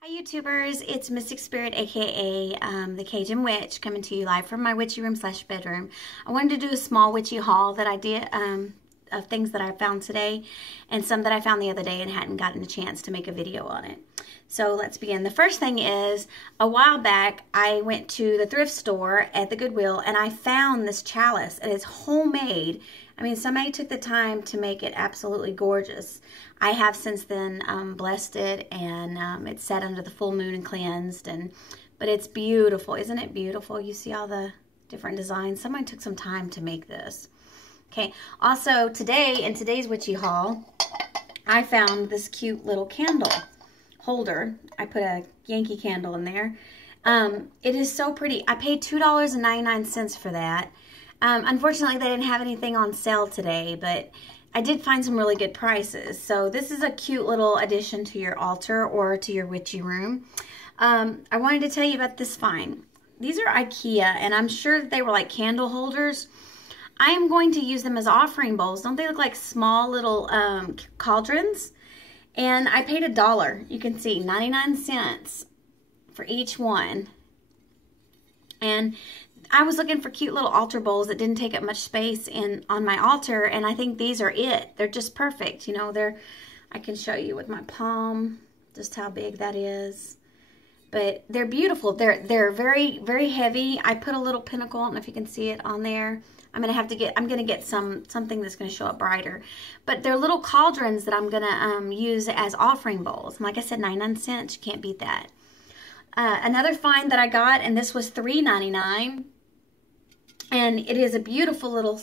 Hi YouTubers, it's Mystic Spirit aka the Cajun Witch coming to you live from my witchy room slash bedroom. I wanted to do a small witchy haul that I did of things that I found today and some that I found the other day and hadn't gotten a chance to make a video on it. So let's begin. The first thing is, a while back I went to the thrift store at the Goodwill and I found this chalice. It is homemade. I mean, somebody took the time to make it absolutely gorgeous. I have since then blessed it, and it's set under the full moon and cleansed. But it's beautiful. Isn't it beautiful? You see all the different designs? Somebody took some time to make this. Okay. Also, today, in today's witchy haul, I found this cute little candle holder. I put a Yankee candle in there. It is so pretty. I paid $2.99 for that. Unfortunately, they didn't have anything on sale today, but I did find some really good prices. So this is a cute little addition to your altar or to your witchy room. I wanted to tell you about this find. These are IKEA, and I'm sure that they were like candle holders. I am going to use them as offering bowls. Don't they look like small little cauldrons? And I paid $1. You can see 99 cents for each one. And I was looking for cute little altar bowls that didn't take up much space on my altar, and I think these are it. They're just perfect. You know, I can show you with my palm just how big that is. But they're beautiful. They're very, very heavy. I put a little pinnacle, I don't know if you can see it on there. I'm gonna get something that's gonna show up brighter. But they're little cauldrons that I'm gonna use as offering bowls. And like I said, 99 cents, you can't beat that. Another find that I got, and this was $3.99. And it is a beautiful little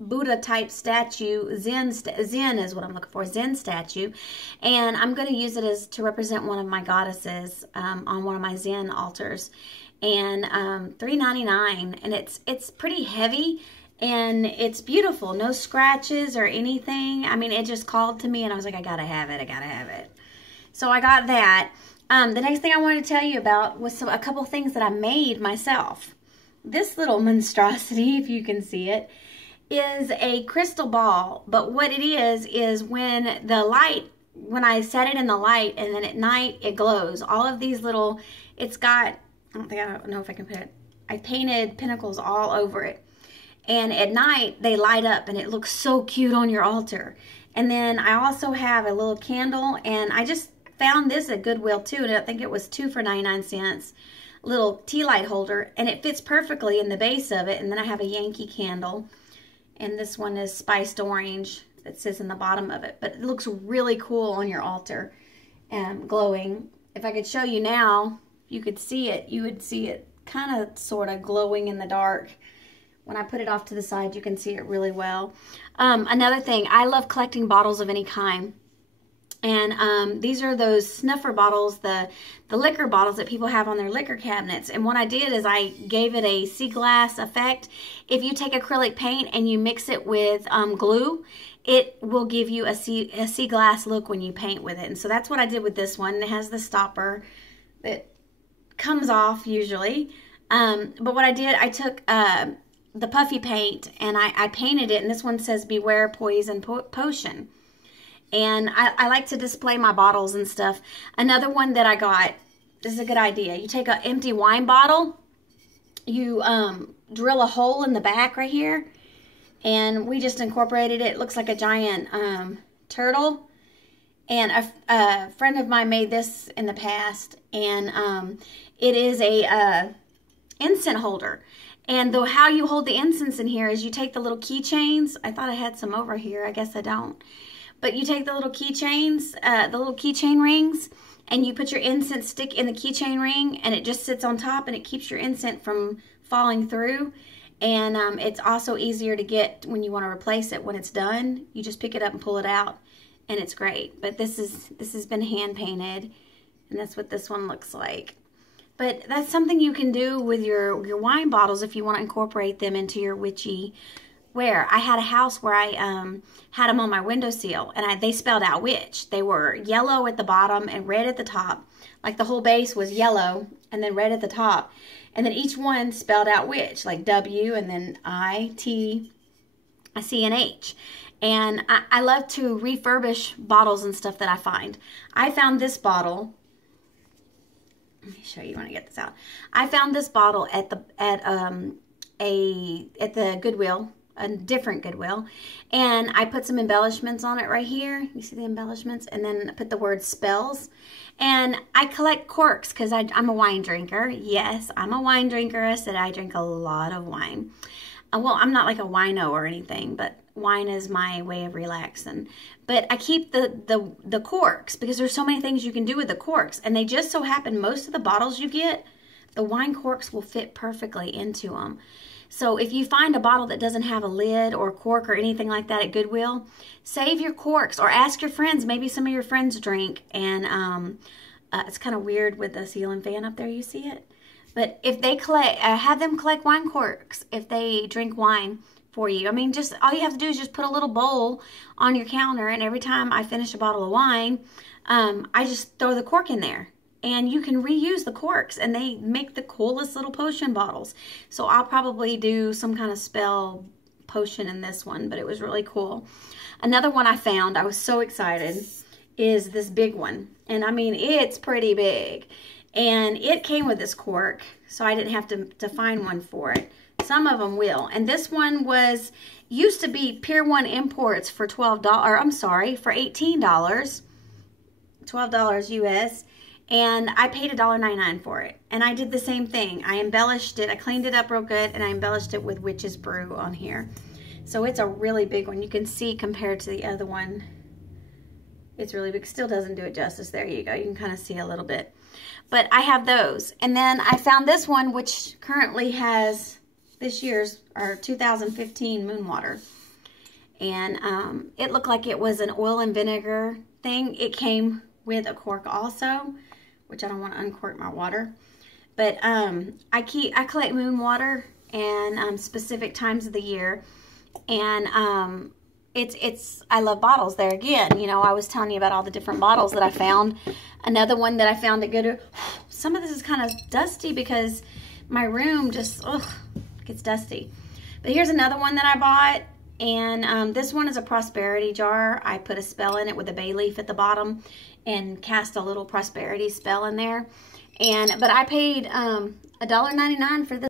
Buddha type statue, Zen is what I'm looking for, Zen statue. And I'm going to use it to represent one of my goddesses on one of my Zen altars. And $3.99, and it's pretty heavy and it's beautiful. No scratches or anything. I mean, it just called to me and I was like, I gotta have it, I gotta have it. So I got that. The next thing I wanted to tell you about was a couple things that I made myself. This little monstrosity, if you can see it, is a crystal ball. But what it is when I set it in the light and then at night it glows. All of these little, it's got, I don't know if I can put it, I painted pinnacles all over it. And at night they light up and it looks so cute on your altar. And then I also have a little candle, and I just found this at Goodwill too, and I think it was 2 for 99 cents. Little tea light holder, and it fits perfectly in the base of it. And then I have a Yankee candle, and this one is spiced orange that sits in the bottom of it, but it looks really cool on your altar and glowing. If I could show you now, you could see it, you would see it kind of sort of glowing in the dark. When I put it off to the side, you can see it really well. Another thing, I love collecting bottles of any kind. And these are those snuffer bottles, the liquor bottles that people have on their liquor cabinets. And what I did is I gave it a sea glass effect. If you take acrylic paint and you mix it with glue, it will give you a sea glass look when you paint with it. And so that's what I did with this one. It has the stopper that comes off usually. But what I did, I took the puffy paint and I painted it. And this one says, "Beware Poison Potion." And I like to display my bottles and stuff. Another one that I got, this is a good idea. You take an empty wine bottle, you drill a hole in the back right here, and we just incorporated it. It looks like a giant turtle. And a friend of mine made this in the past, and it is a incense holder. And how you hold the incense in here is you take the little keychains. I thought I had some over here. I guess I don't. But you take the little keychains, the little keychain rings, and you put your incense stick in the keychain ring, and it just sits on top, and it keeps your incense from falling through. And it's also easier to get when you want to replace it when it's done. You just pick it up and pull it out, and it's great. But this has been hand painted, and that's what this one looks like. But that's something you can do with your wine bottles if you want to incorporate them into your witchy wear. I had a house where I had them on my windowsill, and they spelled out witch. They were yellow at the bottom and red at the top. Like the whole base was yellow and then red at the top. And then each one spelled out witch, like W and then I, T, C, and H. And I love to refurbish bottles and stuff that I find. I found this bottle let me show you when I get this out. I found this bottle at the Goodwill, a different Goodwill, and I put some embellishments on it right here. You see the embellishments? And then I put the word spells. And I collect corks because I'm a wine drinker. Yes, I'm a wine drinker. I said I drink a lot of wine. Well, I'm not like a wino or anything, but wine is my way of relaxing. But I keep the corks because there's so many things you can do with the corks. And they just so happen most of the bottles you get, the wine corks will fit perfectly into them. So if you find a bottle that doesn't have a lid or cork or anything like that at Goodwill, save your corks or ask your friends. Maybe some of your friends drink. And it's kind of weird with the ceiling fan up there. You see it? But if they collect, have them collect wine corks if they drink wine for you. I mean, just all you have to do is just put a little bowl on your counter, and every time I finish a bottle of wine, I just throw the cork in there. And you can reuse the corks, and they make the coolest little potion bottles. So I'll probably do some kind of spell potion in this one, but it was really cool. Another one I found, I was so excited, is this big one. And I mean, it's pretty big. And it came with this cork, so I didn't have to find one for it. Some of them will. And this one used to be Pier 1 imports for $12, or I'm sorry, for $18. $12 US. And I paid $1.99 for it. And I did the same thing. I embellished it. I cleaned it up real good, and I embellished it with Witch's Brew on here. So it's a really big one. You can see compared to the other one, it's really big. Still doesn't do it justice. There you go. You can kind of see a little bit. But I have those. And then I found this one, which currently has this year's, or 2015 Moon Water. And it looked like it was an oil and vinegar thing. It came with a cork also, which I don't want to uncork my water. But I collect Moon Water and specific times of the year. And I love bottles there again. You know, I was telling you about all the different bottles that I found. Another one that I found at Goodwill. Some of this is kind of dusty because my room just, gets dusty. But here's another one that I bought. And this one is a prosperity jar. I put a spell in it with a bay leaf at the bottom and cast a little prosperity spell in there. But I paid $1.99 for this.